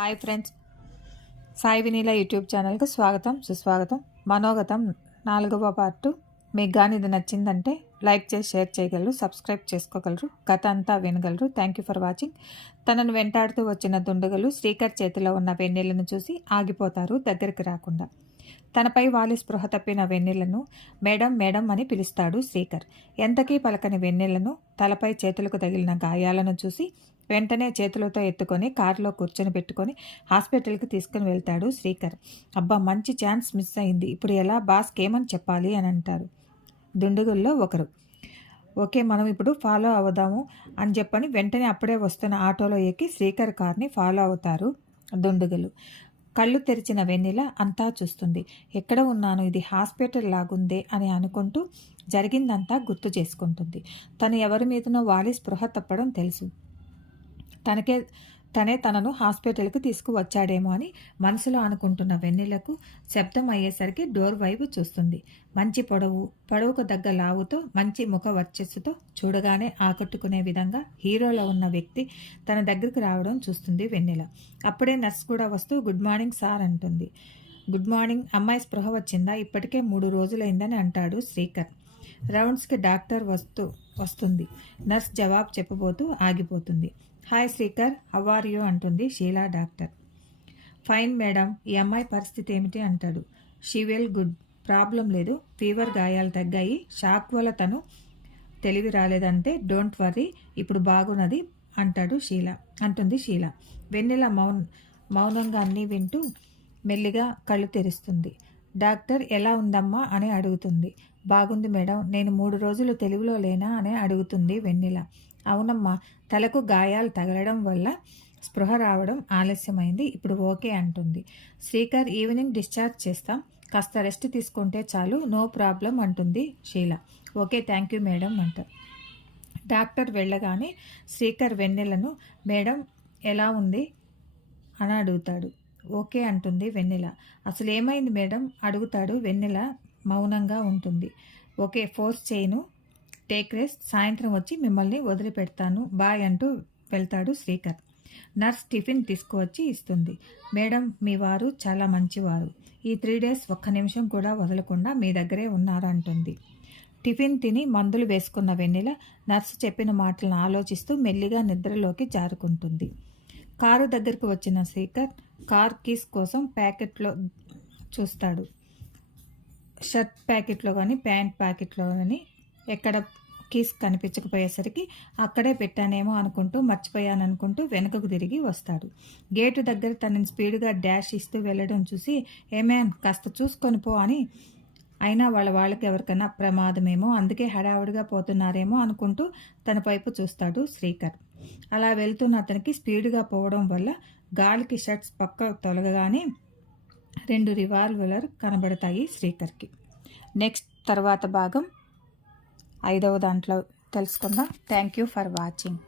Hi friends. Sai Vineela YouTube ఛానల్కి స్వాగతం సుస్వాగతం. మనోగతం నాలుగవ పార్టు. మీకు కానీ ఇది నచ్చిందంటే లైక్ చేసి షేర్ చేయగలరు సబ్స్క్రైబ్ చేసుకోగలరు కథ అంతా వినగలరు. థ్యాంక్ యూ ఫర్ వాచింగ్ తనను వెంటాడుతూ వచ్చిన దుండగలు శ్రీకర్ చేతిలో ఉన్న వెన్నెలను చూసి ఆగిపోతారు దగ్గరికి రాకుండా. తనపై వాలి స్పృహ తప్పిన వెన్నెలను మేడం మేడం అని పిలుస్తాడు శ్రీకర్. ఎంతకీ పలకని వెన్నెలను తలపై చేతులకు తగిలిన గాయాలను చూసి వెంటనే చేతులతో ఎత్తుకొని కారులో కూర్చొని పెట్టుకొని హాస్పిటల్కి తీసుకుని వెళ్తాడు శ్రీకర్. అబ్బా మంచి ఛాన్స్ మిస్ అయింది. ఇప్పుడు ఎలా? బాస్కి ఏమని చెప్పాలి అని అంటారు. దుండుగుల్లో ఒకరు. ఓకే మనం ఇప్పుడు ఫాలో అవుదాము అని చెప్పని వెంటనే అప్పుడే వస్తున్న ఆటోలో ఎక్కి శ్రీకర్ కార్ని ఫాలో అవుతారు దుండుగులు. కళ్ళు తెరిచిన వెన్నెల అంతా చూస్తుంది. ఎక్కడ ఉన్నాను ఇది హాస్పిటల్ లాగుందే అని అనుకుంటూ జరిగిందంతా గుర్తు చేసుకుంటుంది. తను ఎవరి మీదనో వాలి స్పృహ తప్పడం తెలుసు. తనకే తనే తనను హాస్పిటల్కి తీసుకువచ్చాడేమో అని మనసులో అనుకుంటున్న వెన్నెలకు శబ్దం అయ్యేసరికి డోర్ వైపు చూస్తుంది. మంచి పొడవు పొడవుకు దగ్గ లావుతో మంచి ముఖ వర్చస్సుతో చూడగానే ఆకట్టుకునే విధంగా హీరోలో ఉన్న వ్యక్తి తన దగ్గరికి రావడం చూస్తుంది వెన్నెల. అప్పుడే నర్స్ కూడా వస్తూ గుడ్ మార్నింగ్ సార్ అంటుంది. గుడ్ మార్నింగ్ అమ్మాయి స్పృహ వచ్చిందా? ఇప్పటికే మూడు రోజులైందని అంటాడు శ్రీకర్. రౌండ్స్కి డాక్టర్ వస్తూ వస్తుంది. నర్స్ జవాబు చెప్పబోతూ ఆగిపోతుంది. Hi Srikar how are you? అంటుంది షీలా డాక్టర్. ఫైన్ మేడం ఈ అమ్మాయి పరిస్థితి ఏమిటి? అంటాడు. She well good. ప్రాబ్లం లేదు. ఫీవర్ గాయాలు తగ్గాయి. షాక్ వల్ల తను తెలివి రాలేదంటే డోంట్ వర్రీ ఇప్పుడు బాగున్నది అంటాడు షీల. అంటుంది షీల. వెన్నెల మౌన్ మౌనంగా అన్నీ వింటూ మెల్లిగా కళ్ళు తెరుస్తుంది. డాక్టర్ ఎలా ఉందమ్మా? అని అడుగుతుంది. బాగుంది మేడం. నేను మూడు రోజులు తెలుగులో లేనా? అని అడుగుతుంది వెన్నెల. అవునమ్మా. తలకు గాయాలు తగలడం వల్ల స్పృహ రావడం ఆలస్యమైంది. ఇప్పుడు ఓకే అంటుంది. శ్రీకర్ ఈవినింగ్ డిశ్చార్జ్ చేస్తాం. కాస్త రెస్ట్ తీసుకుంటే చాలు. నో ప్రాబ్లం అంటుంది Sheela. Okay thank you madam అంట. డాక్టర్ వెళ్ళగానే శ్రీకర్ వెన్నెలను మేడం ఎలా ఉంది? అని అడుగుతాడు. ఓకే అంటుంది వెన్నెల. అసలు ఏమైంది మేడం? అడుగుతాడు వెన్నెల మౌనంగా ఉంటుంది. ఓకే ఫోర్స్ చేయను. Take rest. సాయంత్రం వచ్చి మిమ్మల్ని వదిలిపెడతాను. బాయ్ అంటూ వెళ్తాడు శ్రీకర్. నర్స్ టిఫిన్ తీసుకువచ్చి ఇస్తుంది. మేడం మీ వారు చాలా మంచివారు. ఈ త్రీ డేస్ ఒక్క నిమిషం కూడా వదలకుండా మీ దగ్గరే ఉన్నారంటుంది టిఫిన్ తిని మందులు వేసుకున్న వెన్నెల నర్సు చెప్పిన మాటలను ఆలోచిస్తూ మెల్లిగా నిద్రలోకి జారుకుంటుంది. కారు దగ్గరకు వచ్చిన శేఖర్ కార్ కీస్ కోసం ప్యాకెట్లో చూస్తాడు. షర్ట్ ప్యాకెట్లో కానీ ప్యాంట్ ప్యాకెట్లో కానీ ఎక్కడ కీస్ కనిపించకపోయేసరికి అక్కడే పెట్టానేమో అనుకుంటూ మర్చిపోయాను అనుకుంటూ వెనుకకు తిరిగి వస్తాడు. గేటు దగ్గర తనని స్పీడ్గా డాష్ ఇస్తూ వెళ్ళడం చూసి ఏమేన్ కాస్త చూసుకొని పో అని అయినా వాళ్ళ వాళ్ళకి ఎవరికైనా ప్రమాదమేమో అందుకే హడావుడిగా పోతున్నారేమో అనుకుంటూ తన వైపు చూస్తాడు శ్రీకర్. అలా వెళ్తున్న అతనికి స్పీడ్గా పోవడం వల్ల గాలికి షర్ట్స్ పక్క తొలగగానే రెండు రివాల్వర్ కనబడతాయి శ్రీకర్కి. నెక్స్ట్ తర్వాత భాగం ఐదవ దాంట్లో తెలుసుకుందాం. Thank you for watching.